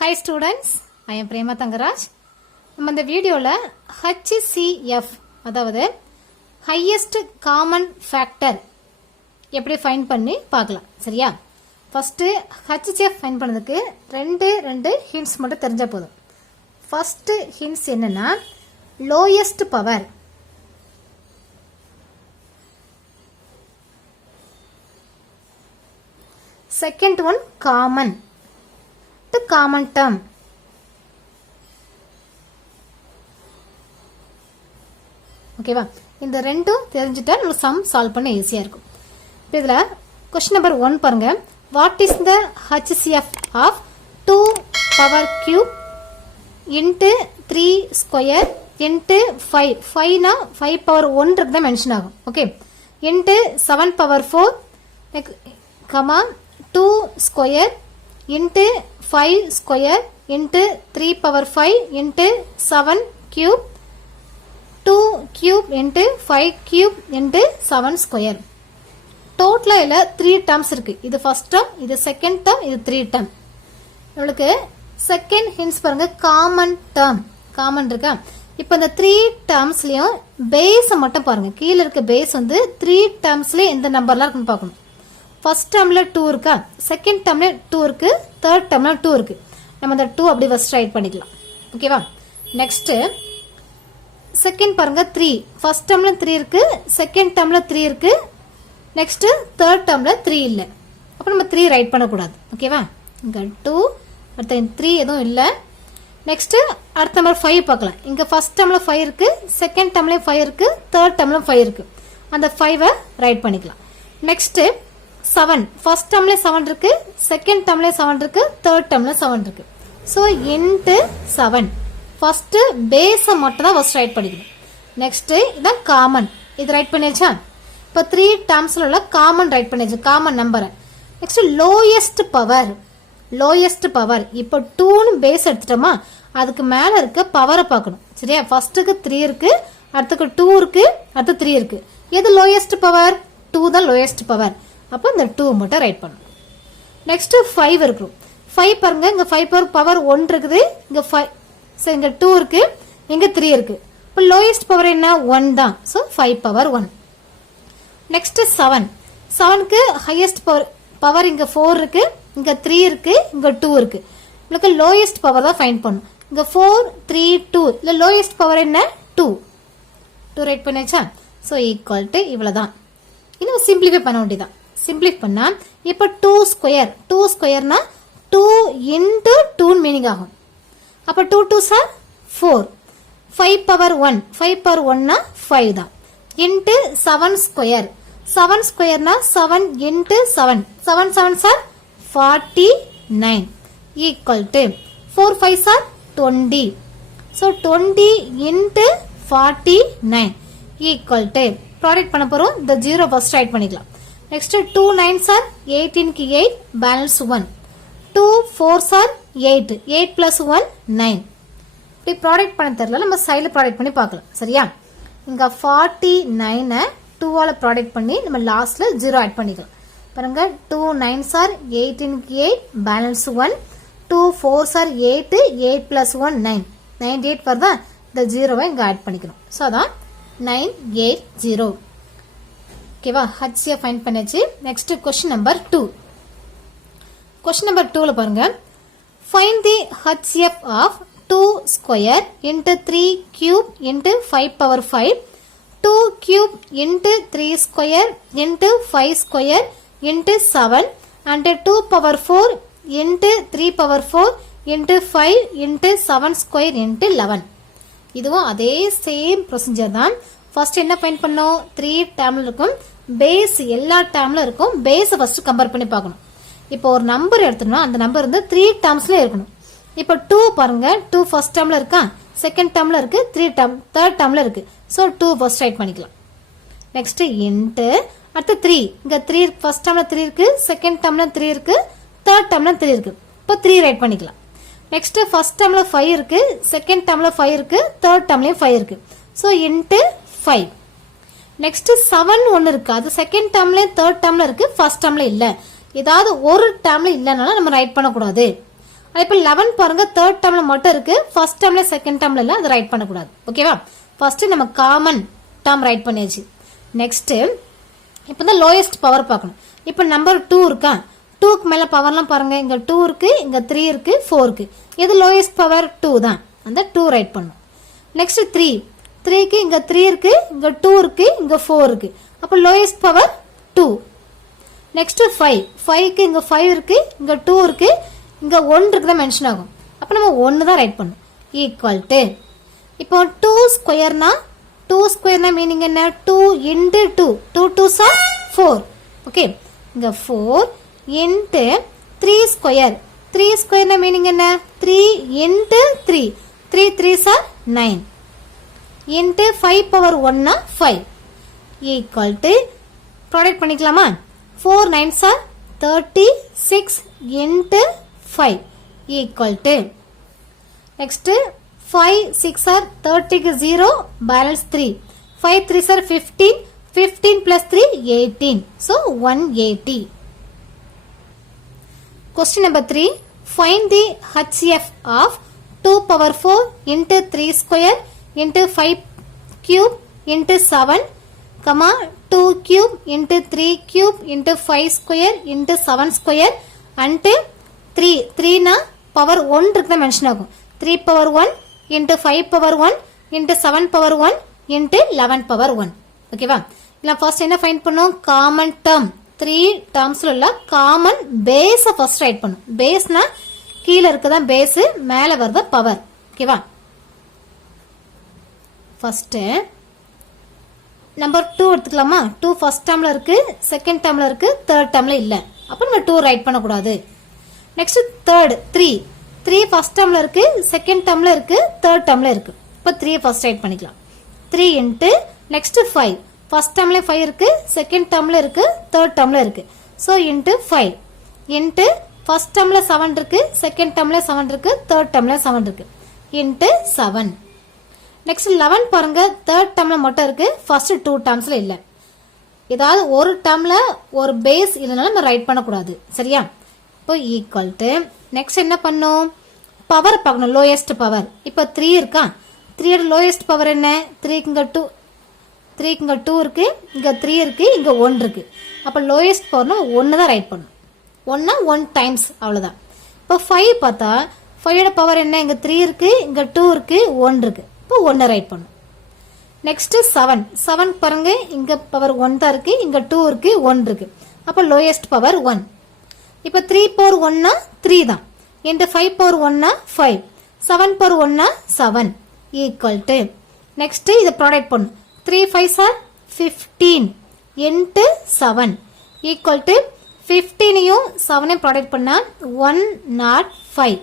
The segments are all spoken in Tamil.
Hi students, I am Prema Thangaraj. நம்ம இந்த வீடியோல HCF அதாவது highest common factor எப்படி ஃபைண்ட் பண்ணி பார்க்கலாம். சரியா? ஃபர்ஸ்ட் HCF ஃபைண்ட் பண்ணதுக்கு ரெண்டு ஹிண்ட்ஸ் மட்டும் தெரிஞ்சா போதும். ஃபர்ஸ்ட் ஹிண்ட்ஸ் என்னன்னா lowest power. Second one common. The common term. ஓகேவா? இந்த ரெண்டும் தெரிஞ்சிட்டா நம்ம சம் சால்வ் பண்ண ஈஸியா இருக்கும். இப்போ இதுல क्वेश्चन नंबर 1 பாருங்க. What is the HCF of 2 power cube into 3 square into 5? 5 னா 5 power 1 தான் மென்ஷன் ஆகும். Okay. into 7 power 4 comma 2 square into 5 square into 3 power 5 into 7 cube 2 cube into 5 cube into 7 square. டோட்டலா இல்ல 3 டேர்ம்ஸ் இருக்கு. இது ஃபர்ஸ்ட் டேர்ம், இது செகண்ட் டேர்ம், இது 3 டேர்ம். உங்களுக்கு செகண்ட் ஹிண்ட்ஸ் பாருங்க, காமன் டேர்ம். காமன் இருக்கா? இப்போ இந்த 3 டேர்ம்ஸ்லயும் பேஸ் மட்டும் பாருங்க. கீழ இருக்க பேஸ் வந்து 3 டேர்ம்ஸ்ல எந்த நம்பர்லாம் இருக்குன்னு பார்க்கணும். ஃபர்ஸ்ட் டேர்ம்ல 2 இருக்கா, செகண்ட் டேர்ம்ல 2 இருக்கு, தேர்ட் டேர்ம்ல 2 இருக்கு. நம்ம அந்த 2 அப்படி ஃபர்ஸ்ட் ரைட் பண்ணிக்கலாம். ஓகேவா? நெக்ஸ்ட் செகண்ட் பாருங்க 3. ஃபர்ஸ்ட் டேர்ம்ல 3 இருக்கு, செகண்ட் டேர்ம்ல 3 இருக்கு, நெக்ஸ்ட் தேர்ட் டேர்ம்ல 3 இல்ல. அப்ப நம்ம 3 ரைட் பண்ண கூடாது. ஓகேவா? இங்க 2 அடுத்து 3 எதுவும் இல்ல. நெக்ஸ்ட் அடுத்த நம்பர் 5 பார்க்கலாம். இங்க ஃபர்ஸ்ட் டேர்ம்ல 5 இருக்கு, செகண்ட் டேர்ம்ல 5 இருக்கு, தேர்ட் டேர்ம்ல 5 இருக்கு. அந்த 5 ரைட் பண்ணிக்கலாம். நெக்ஸ்ட் 7. ஃபர்ஸ்ட் டேர்ம்ல 7 இருக்கு, செகண்ட் டேர்ம்ல 7 இருக்கு, தேர்ட் டேர்ம்ல 7 இருக்கு. So into 7. ஃபர்ஸ்ட் பேஸ் மட்டும் தான் ஃபர்ஸ்ட் ரைட் பண்ணிக்கணும். நெக்ஸ்ட் இதான் காமன். இது ரைட் பண்ணியாச்சா? இப்போ 3 டேர்ம்ஸ்ல உள்ள காமன் ரைட் பண்ணியாச்சு, common number. Next lowest power. Lowest power இப்போ 2 பேஸ் எடுத்துட்டோமா, அதுக்கு மேல இருக்க பவரை பார்க்கணும். சரியா? ஃபர்ஸ்ட்டுக்கு 3 இருக்கு, அடுத்துக்கு 2 இருக்கு, அடுத்து 3 இருக்கு. எது லோயஸ்ட் பவர்? 2 தான் லோயஸ்ட் பவர். அப்போ இந்த 2 மட்டும் ரைட் பண்ணணும். நெக்ஸ்ட் 5 இருக்கும். 5 பாருங்க, இங்க 5 பவர் 1 இருக்குது, இங்க 5 சரி இங்க 2 இருக்கு, இங்க 3 இருக்கு. இப்போ லோயஸ்ட் பவர் என்ன? 1 தான். So 5 power 1. நெக்ஸ்ட் 7. 7க்கு ஹையஸ்ட் பவர் இங்க 4 இருக்கு, இங்க 3 இருக்கு, இங்க 2 இருக்கு. உங்களுக்கு லோயஸ்ட் பவர் தான் ஃபைண்ட் பண்ணணும். இங்க 4 3 2 இல்ல லோயஸ்ட் பவர் என்ன? 2. 2 ரைட் பண்ணியாச்சா? சோ ஈக்குவல் டு இவ்வளவுதான். இன்னும் சிம்பிளிஃபை பண்ண வேண்டியதான். சிம்பிளிஃபை பண்ணா இப்போ 2 ஸ்கொயர். 2 ஸ்கொயர்னா 2 into 2 மீனிங் ஆகும். அப்ப 2 2s are 4. 5 power 1. 5 power 1 னா 5 தான். into 7 square. 7 ஸ்கொயர்னா 7 into 7. 7 7s are 49 equal to 4 5s are 20. So 20 into 49 equal to product பண்ண போறோம். இந்த 0 ஃபர்ஸ்ட் ரைட் பண்ணிக்கலாம். நெக்ஸ்ட் 2 9s are 18 க்கு 8 பேலன்ஸ் 1. 2 4s are 8. 8 plus 1 9. இப்படி ப்ராடக்ட் பண்ண தெரியல, நம்ம சைடுல ப்ராடக்ட் பண்ணி பார்க்கலாம். சரியா? இங்க 49 2 ஆல ப்ராடக்ட் பண்ணி நம்ம லாஸ்ட்ல 0 ஆட் பண்ணிக்கலாம். பாருங்க 2 9s are 18 க்கு 8 பேலன்ஸ் 1. 2 4s are 8. 8 plus 1 9. 98 வருதா? இந்த 0வை இங்க ஆட் பண்ணிக்கணும். சோ அதான் 980. ஓகேவா? HCF ஃபைண்ட் பண்ணியாச்சு. Next question number 2. Question number 2ல பாருங்க. Find the HCF of 2 square into 3 cube into 5 power 5. 2 cube into 3 square into 5 square into 7 and 2 power 4 into 3 power 4 into 5 into 7 square into 11. இதுவும் அதே சேம் ப்ரொசீஜர் தான். ஃபர்ஸ்ட் என்ன ஃபைண்ட் பண்ணோம்? 3 டேர்ம்ல இருக்கும், பேஸ் எல்லா டேர்ம்ல இருக்கும். பேஸ் ஃபர்ஸ்ட் கம்பேர் பண்ணி பார்க்கணும். இப்போ ஒரு நம்பர் எடுத்துட்டோம்னா அந்த நம்பர் வந்து 3 டேர்ம்ஸ்ல இருக்கணும். இப்போ 2 பாருங்க, 2 ஃபர்ஸ்ட் டேர்ம்ல இருக்கா, செகண்ட் டேர்ம்ல இருக்கு, 3 டேர்ம் தேர்ட் டேர்ம்ல இருக்கு. சோ 2 ஃபர்ஸ்ட் ரைட் பண்ணிக்கலாம். நெக்ஸ்ட் இன்ட் அடுத்து 3. இங்க 3 ஃபர்ஸ்ட் டேர்ம்ல 3 இருக்கு, செகண்ட் டேர்ம்ல 3 இருக்கு, தேர்ட் டேர்ம்ல 3 இருக்கு. இப்போ 3 ரைட் பண்ணிக்கலாம். நெக்ஸ்ட் ஃபர்ஸ்ட் டேர்ம்ல 5 இருக்கு, செகண்ட் டேர்ம்ல 5 இருக்கு, தேர்ட் டேர்ம்லயும் 5 இருக்கு. So int 5. நெக்ஸ்ட் 7 ஒன்னு இருக்கு, அது செகண்ட் டேர்ம்ல தேர்ட் டேர்ம்ல இருக்கு, ஃபர்ஸ்ட் டேர்ம்ல இல்ல. ஏதாவது ஒரு டேர்ம்ல இல்லனால நம்ம ரைட் பண்ண கூடாது. இப்போ 11 பாருங்க தேர்ட் டேர்ம்ல மட்டும் இருக்கு, ஃபர்ஸ்ட் டேர்ம்ல செகண்ட் டேர்ம்ல இல்ல, அதை ரைட் பண்ணக்கூடாது. ஓகேவா? ஃபர்ஸ்ட் நம்ம காமன் டேர்ம் ரைட் பண்ணியாச்சு. நெக்ஸ்ட் இப்போ தான் லோயஸ்ட் பவர் பார்க்கணும். இப்போ நம்பர் 2 இருக்கா, 2க்கு மேல பவர்லாம் பாருங்க, இங்க 2 இருக்கு, இங்க 3 இருக்கு, 4 இருக்கு. இது லோயஸ்ட் பவர் 2 தான், அந்த 2 ரைட் பண்ணும். நெக்ஸ்ட் 3க்கு இங்க 3 இருக்கு, இங்க 2 இருக்கு, இங்க 4 இருக்கு. அப்போ லோயஸ்ட் பவர் 2. நெக்ஸ்ட் 5க்கு இங்க 5 இருக்கு, இங்க 2 இருக்கு, இங்க 1 இருக்கு தான் மென்ஷன் ஆகும். அப்போ நம்ம 1 தான் ரைட் பண்ணணும். ஈக்குவல் டு இப்போ 2 ஸ்கொயர்னா 2 ஸ்கொயர்னா மீனிங் என்ன, 2 இன்டு 2, 2 2s are 4. ஓகே, இங்க 4 இன்டு 3 ஸ்கொயர், 3 ஸ்கொயர்னா மீனிங் என்ன, 3 into 3, 3 3s are 9 into 5 power 1 5 equal to product பண்ணிக்கலாமா, 4 9s are 36 into 5 equal to next 5 6 are 30 க்கு 0 balance 3, 5 3s are 15, 15 plus 3 18, so 180. Question number 3, find the HCF of 2 power 4 into 3 square into 5 cube into 7 comma 2 cube into 3 cube into 5 square into 7 square and 3 na power 1 இருக்குதா மென்ஷன் ஆகும், 3 power 1 into 5 power 1 into 7 power 1 into 11 power 1. ஓகேவா? இல்ல ஃபர்ஸ்ட் என்ன ஃபைண்ட் பண்ணோம், காமன் டேர்ம் 3 டேர்ம்ஸ்ல உள்ள காமன் பேஸ் ஃபர்ஸ்ட் ரைட் பண்ணும். பேஸ்னா கீழ இருக்குதா பேஸ், மேல வரத பவர். ஓகேவா? ஃபர்ஸ்ட் நம்பர் 2 எடுத்துக்கலாமா, 2 ஃபர்ஸ்ட் டேர்ம்ல இருக்கு, செகண்ட் டேர்ம்ல இருக்கு, தேர்ட் டேர்ம்ல இல்ல. அப்ப நம்ம 2 ரைட் பண்ண கூடாது. நெக்ஸ்ட் தேர்ட் 3 ஃபர்ஸ்ட் டேர்ம்ல இருக்கு, செகண்ட் டேர்ம்ல இருக்கு, தேர்ட் டேர்ம்ல இருக்கு. இப்போ 3 ஃபர்ஸ்ட் ரைட் பண்ணிக்கலாம். 3 இன்டு நெக்ஸ்ட் 5, ஃபர்ஸ்ட் டேர்ம்ல 5 இருக்கு, செகண்ட் டேர்ம்ல இருக்கு, தேர்ட் டேர்ம்ல இருக்கு. ஸோ இன்டு 5 இன்டு ஃபர்ஸ்ட் டேர்ம்ல 7 இருக்கு, செகண்ட் டேர்ம்ல 7 இருக்கு, தேர்ட் டேர்ம்ல 7 இருக்கு, இன்டு 7. நெக்ஸ்ட் 11 பாருங்க, தேர்ட் டேர்ம்ல மட்டும் இருக்கு, ஃபர்ஸ்ட் 2 டேர்ம்ஸ்ல இல்ல. ஏதாவது ஒரு டேர்ம்ல ஒரு பேஸ் இல்லைனாலும் நம்ம ரைட் பண்ணக்கூடாது. சரியா? இப்போ ஈக்குவல் டு நெக்ஸ்ட் என்ன பண்ணும், பவர் பார்க்கணும், லோயஸ்ட் பவர். இப்போ 3 இருக்கா, 3 ஓட லோயஸ்ட் பவர் என்ன, 3க்கு இங்க 2 இருக்கு, இங்க 3 இருக்கு, இங்க 1 இருக்கு. அப்ப லோயஸ்ட் பவர்னா 1 தான் ரைட் பண்ணும். 1 டைம்ஸ் அவ்வளவுதான். இப்போ 5 பார்த்தா 5 ஓட பவர் என்ன, இங்க 3 இருக்கு, இங்க 2 இருக்கு, 1 இருக்கு. இப்போ 1 ரைட் பண்ணும். நெக்ஸ்ட் 7 பாருங்க, இங்க பவர் 1 தான் இருக்கு, இங்க 2 இருக்கு, 1 இருக்கு. அப்ப லோயஸ்ட் பவர் 1. இப்போ 3 பவர் 1 3 தான், into 5 power 1 5, 7 power 1 7 equal to next இதை ப்ராடக்ட் பண்ணும். 3 5s are 15 into 7 equal to 15ஐயும் 7ஐயும் ப்ராடக்ட் பண்ணா 105.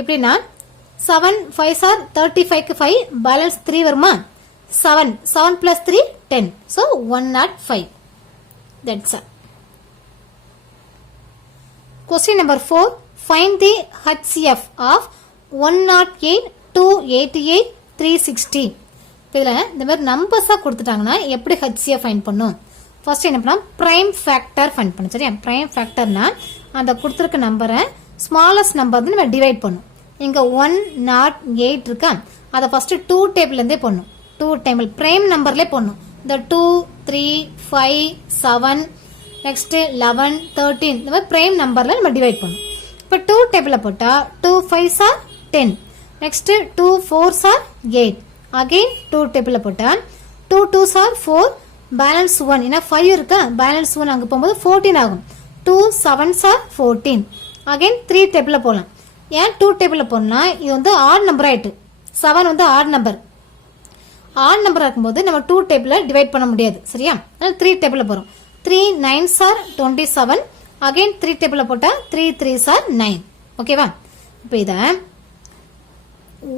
எப்படின்னா 7 5s are 35க்கு 5 பேலன்ஸ் 3 வருமா, 7 plus 3 10, so 105. That's all. Question number 4, find the HCF of 108 288 360. இதுல இந்த மாதிரி நம்பர்ஸா கொடுத்துட்டாங்கன்னா எப்படி HCF ஃபைண்ட் பண்ணும், ஃபர்ஸ்ட் என்ன பண்ணலாம், பிரைம் ஃபேக்டர் ஃபைண்ட் பண்ணும். சரியா? பிரைம் ஃபேக்டர்னா அந்த கொடுத்துருக்க நம்பரை ஸ்மாலஸ்ட் நம்பர் வந்து நம்ம டிவைட் பண்ணும். இங்க 108 இருக்கா, அதை ஃபர்ஸ்ட் 2 டேபிள்ல இருந்தே பண்ணும். 2 டேபிள் பிரைம் நம்பர்லேயே பண்ணும். இந்த 2 3 5 7 நெக்ஸ்ட் 11 13 இந்த மாதிரி பிரைம் நம்பர்ல நம்ம டிவைட் பண்ணும். இப்போ 2 டேபிள்ல போட்டா 2 5s are 10, next 2 4s are 8, again 2 டேபிள்ல போட்டா 2 2s are 4, பேலன்ஸ் 1, ஏன்னா 5 இருக்கா, பேலன்ஸ் 1 அங்க போகும்போது 14 ஆகும். 2 7s are 14, அகைன் 3 டேபிள்ல போகலாம். ஏன் 2 டேபிள்ல போனா இது வந்து ஆட் நம்பர் ஆயிட்டு, 7 வந்து ஆட் நம்பர் இருக்கும்போது நம்ம 2 டேபிள்ல டிவைட் பண்ண முடியாது. சரியா? அதனால 3 டேபிள்ல போறோம். 3 9s are 27, அகைன் 3 டேபிள்ல போட்டா 3 3s are 9. ஓகேவா? இப்போ இத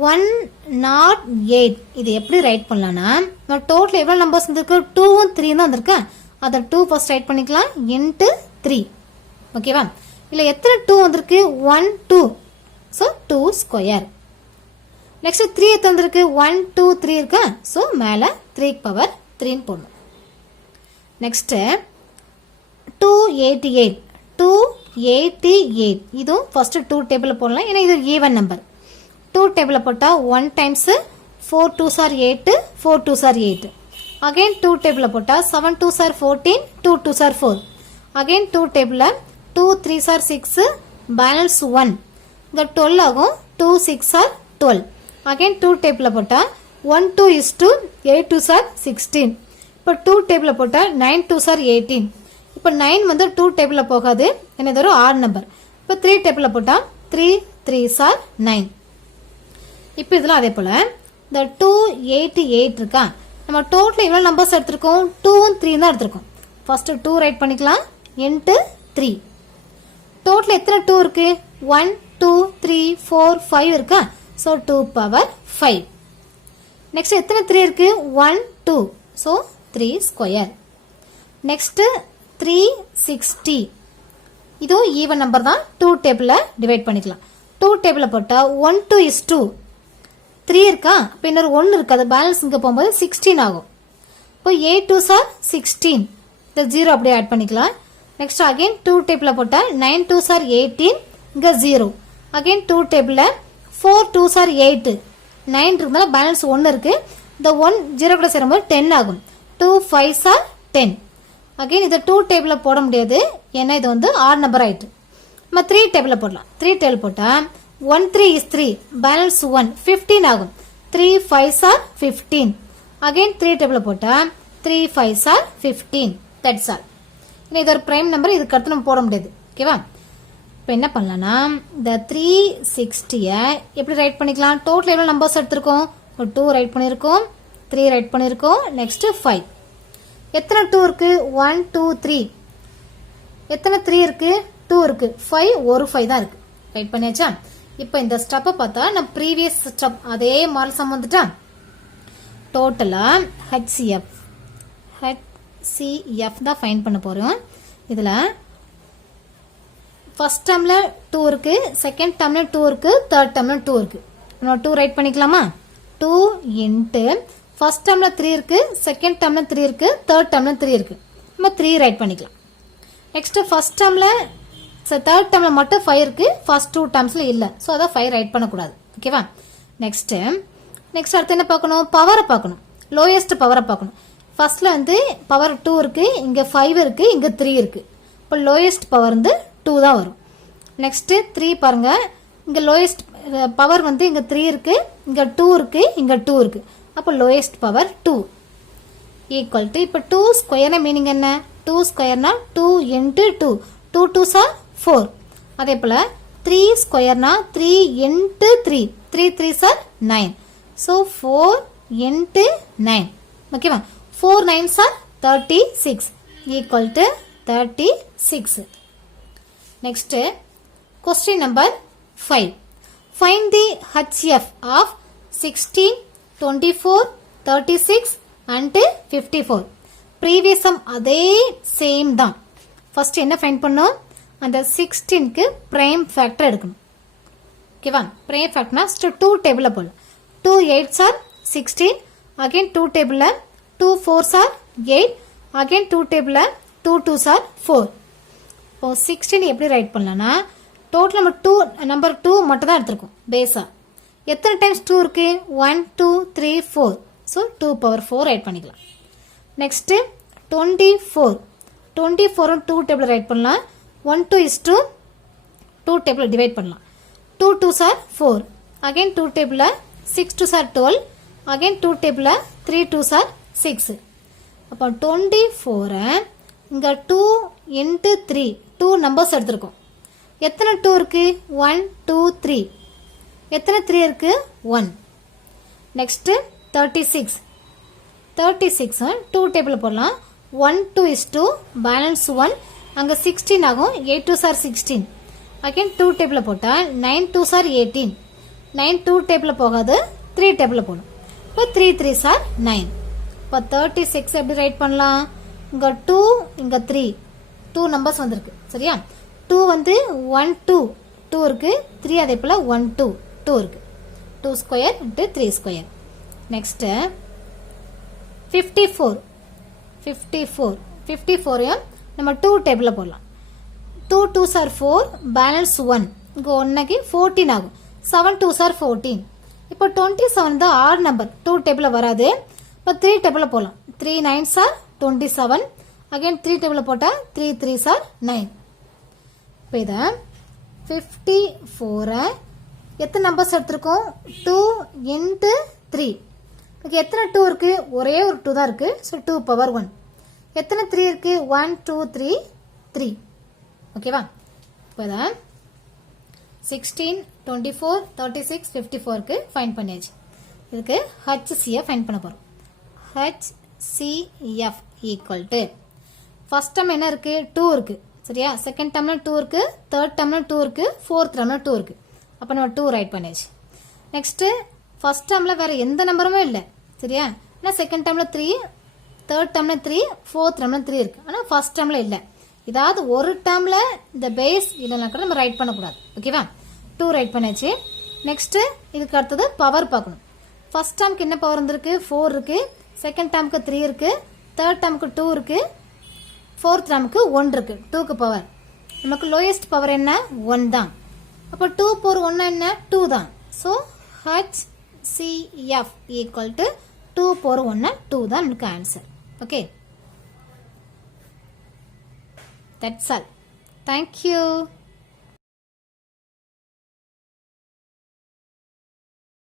108 இது எப்படி ரைட் பண்ணலாம்னா, நம்ம டோட்டல் எவ்வளவு நம்பர்ஸ் வந்திருக்கு, 2ம் 3ம் தான் வந்திருக்கு. அதை 2 ஃபர்ஸ்ட் ரைட் பண்ணிக்கலாம் இன்டு 3. ஓகேவா? இல்ல எத்தனை 2 வந்திருக்கு, 1 2, so 2 ஸ்கொயர். நெக்ஸ்ட் 3 எத்தனை வந்திருக்கு, 1 2 3 இருக்கா, so மேல 3 பவர் 3 போடணும். நெக்ஸ்ட் 288 88 இதுவும் first 2 டேபிள் போடலாம் ஏன்னா இது ஈவன் நம்பர் 2 டேபிள் போட்டா 1 times 4 2s are 8 4 2s are 8 again 2 table போட்டா 7 2s are 14 2 2s are 4 again 2 table 2 3s are 6 balance 1 the 12 ஆகும் 2 6 are 12 again 2 டேபிள் போட்டா 1 2 is to 8 2s are 16 இப்போ 2 டேபிள் போட்டா 9 2s are 18 இப்போ 9 வந்து 2 டேபிள்ல போகாது என்ன இது ஒரு ஆட் நம்பர் இப்போ 3 டேபிள்ல போட்டா 3 3s are 9 இப்போ இதெல்லாம் அதே போல இந்த 288 இருக்கா நம்ம டோட்டல் எவ்வளவு நம்பர்ஸ் எடுத்துறோம் 2 3 தான் எடுத்துறோம் ஃபர்ஸ்ட் 2 ரைட் பண்ணிக்கலாம் into 3 டோட்டல் எத்தனை 2 இருக்கு 1 2 3 4 5 இருக்கா சோ 2 power 5 நெக்ஸ்ட் எத்தனை 3 இருக்கு 1 2 சோ 3 ஸ்கொயர் நெக்ஸ்ட் 360 இதுவும் ஈவன் நம்பர் தான் 2 டேபிள்ல டிவைட் பண்ணிக்கலாம் 2 டேபிள்ல போட்டா 1 2 is 2 3 இருக்கா அப்ப இன்னொரு 1 இருக்கு அது பேலன்ஸ் இங்க போகும்போது 16 ஆகும் இப்போ 8 2s are 16 இந்த 0 அப்படியே ஆட் பண்ணிக்கலாம் நெக்ஸ்ட் அகைன் 2 டேபிள்ல போட்டா 9 2s are 18 இங்க 0 அகைன் 2 டேபிள்ல 4 2s are 8 9 இருந்தால பேலன்ஸ் 1 இருக்கு இந்த 1 0 கூட சேரும்போது 10 ஆகும் 2 5s are 10 அகைன் இத 2 டேபிள்ல போட முடியாது ஏன்னா இது வந்து ஆட் நம்பர் ஆயிட்டு நம்ம 3 டேபிள்ல போடலாம் 3 டேபிள் போட்டா 1 3 is 3 balance 1 15 ஆகும் 3 5s are 15 again 3 டேபிள்ல போட்டா 3 5s are 15 that's all இது ஒரு பிரைம் நம்பர் இதுக்கு அடுத்து நம்ம போட முடியாது ஓகேவா இப்போ என்ன பண்ணலாம்னா இந்த 360 எப்படி ரைட் பண்ணிக்கலாம் டோட்டல் எவ்வளவு நம்பர்ஸ் எடுத்துறோம் 2 ரைட் பண்ணிருக்கோம் 3 ரைட் பண்ணிருக்கோம் நெக்ஸ்ட் 5 எத்தனை 2 இருக்கு 1 2 3 எத்தனை 3 இருக்கு 2 இருக்கு 5 ஒரு 5 தான் இருக்கு ரைட் பண்ணியாச்சா இப்போ இந்த ஸ்டெப் பார்த்தா நம்ம ப்ரீவியஸ் ஸ்டெப் அதே மாடல் சம் வந்துட்டா டோட்டலா HCF தான் ஃபைண்ட் பண்ண போறோம் இதுல ஃபர்ஸ்ட் டேர்ம்ல 2 இருக்கு செகண்ட் டேர்ம்ல 2 இருக்கு தேர்ட் டேர்ம்ல 2 இருக்கு நம்ம 2 ரைட் பண்ணிக்கலாமா 2 இன்டு ஃபர்ஸ்ட் டேர்ம்ல 3 இருக்கு செகண்ட் டேர்ம்ல 3 இருக்கு தேர்ட் டேர்ம்ல 3 இருக்கு நம்ம 3 ரைட் பண்ணிக்கலாம் நெக்ஸ்ட் ஃபர்ஸ்ட் டேர்ம்ல தேர்ட் டேர்ம்ல மட்டும் 5 இருக்கு ஃபர்ஸ்ட் 2 டேர்ம்ஸ்ல இல்ல சோ அத 5 ரைட் பண்ண கூடாது ஓகேவா நெக்ஸ்ட் அடுத்து என்ன பார்க்கணும் பவரை பார்க்கணும் லோயஸ்ட் பவரை பார்க்கணும் ஃபர்ஸ்ட்ல வந்து பவர் 2 இருக்கு இங்க 5 இருக்கு இங்க 3 இருக்கு இப்போ லோயஸ்ட் பவர் வந்து 2 தான் வரும் நெக்ஸ்ட் 3 பாருங்க இங்க லோயஸ்ட் பவர் வந்து இங்க 3 இருக்கு இங்க 2 இருக்கு இங்க 2 இருக்கு அப்ப லோயஸ்ட் பவர் 2 ஈக்குவல் டு இப்ப 2 ஸ்கொயர்னா மீனிங் என்ன 2 ஸ்கொயர்னா 2 into 2 2 2s are 4 அதே போல 3 ஸ்கொயர்னா 3 into 3 3 3s are 9 so 4 into 9 ஓகேவா 4 9s are 36 equal to 36 next question number 5 find the HCF of 16 24 36 and 54 previous sum அதே சேம் தான் ஃபர்ஸ்ட் என்ன ஃபைண்ட் பண்ணோம் அந்த 16 க்கு பிரைம் ஃபேக்டர் எடுக்கணும் ஓகேவா பிரைம் ஃபேக்டர்னா 2 டேபிள்ல போடலாம் 2 8s are 16 again 2 டேபிள்ல 2 4s are 8 again 2 டேபிள்ல 2 2s are 4 இப்போ 16 எப்படி ரைட் பண்ணலாம்னா டோட்டல் நம்ம 2 நம்பர் 2 மட்டும் தான் எடுத்துறோம் பேஸா எத்தனை டைம்ஸ் 2 இருக்கு 1 2 3 4 சோ 2 பவர் 4 ரைட் பண்ணிக்கலாம் நெக்ஸ்ட் 24 24 2 டேபிள் ரைட் பண்ணலாம் 1 2 is to 2 டேபிள் டிவைட் பண்ணலாம் 2 2s are 4 again 2 டேபிள்ல 6 2s are 12 again 2 டேபிள்ல 3 2s are 6 அப்ப 24 இங்க 2 into 3 2 நம்பர்ஸ் எடுத்துறோம் எத்தனை 2 இருக்கு 1 2 3 எத்தனை 3 இருக்கு 1 நெக்ஸ்ட் 36 2 டேபிள் போடலாம் 1 2 is to balance 1 அங்க 16 ஆகும் 8 2s are 16 again 2 டேபிள் போட்டா 9 2s are 18 9 2 டேபிள் போகாது 3 டேபிள் போடும் இப்போ 3 3s are 9 இப்போ 36 எப்படி ரைட் பண்ணலாம் இங்க 2 இங்க 3 2 நம்பர்ஸ் வந்திருக்கு சரியா 2 வந்து 1 2 2 இருக்கு 3 அதே போல 1 2 2 இருக்கு 2 ஸ்கொயர் into 3 ஸ்கொயர் நெக்ஸ்ட் 54 நம்ம 2 டேபிள்ல போடலாம் 2 2s are 4 balance 1 இங்க 1க்கு 14 ஆகும் 7 2s are 14 இப்போ 27 தான் ஆட் நம்பர் 2 டேபிள்ல வராது இப்போ 3 டேபிள்ல போலாம் 3 9s are 27 again 3 டேபிள்ல போட்டா 3 3s are 9 இப்போ இத 54 எத்தனை நம்பர்ஸ் எடுத்துருக்கோம் 2 into 3 ஓகே எத்தனை 2 இருக்கு ஒரே ஒரு 2 தான் இருக்கு சோ 2 பவர் 1 எத்தனை 3 இருக்கு 1 2 3 3 ஓகேவா இப்போ இத 16 24 36 54 க்கு ஃபைண்ட் பண்ணியாச்சு இதுக்கு HCF ஃபைண்ட் பண்ண போறோம் HCF equal to first term என்ன இருக்கு 2 இருக்கு சரியா செகண்ட் டேர்ம்ல 2 இருக்கு தேர்ட் டேர்ம்ல 2 இருக்கு ஃபோர்த் டேர்ம்ல 2 இருக்கு அப்ப நம்ம 2 ரைட் பண்ணியாச்சு நெக்ஸ்ட் ஃபர்ஸ்ட் டேர்ம்ல வேற எந்த நம்பருமே இல்ல சரியா ஆனா செகண்ட் டேர்ம்ல 3 தேர்ட் டேர்ம்ல 3 ஃபோர்த் டேர்ம்ல 3 இருக்கு ஆனா ஃபர்ஸ்ட் டேர்ம்ல இல்ல இதாவது ஒரு டேர்ம்ல இந்த பேஸ் இல்லனா கூட நம்ம ரைட் பண்ண கூடாது ஓகேவா 2 ரைட் பண்ணியாச்சு நெக்ஸ்ட் இதுக்கு அடுத்து பவர் பார்க்கணும் ஃபர்ஸ்ட் டேர்ம்க்கு என்ன பவர் வந்திருக்கு 4 இருக்கு செகண்ட் டேர்ம்க்கு 3 இருக்கு தேர்ட் டேர்ம்க்கு 2 இருக்கு ஃபோர்த் டேர்ம்க்கு 1 இருக்கு 2 க்கு பவர் நமக்கு லோயஸ்ட் பவர் என்ன 1 தான் அப்ப 2 பவர் 1 என்ன 2 தான் so HCF equal to 2 power 1 2 தான் நமக்கு answer okay that's all thank you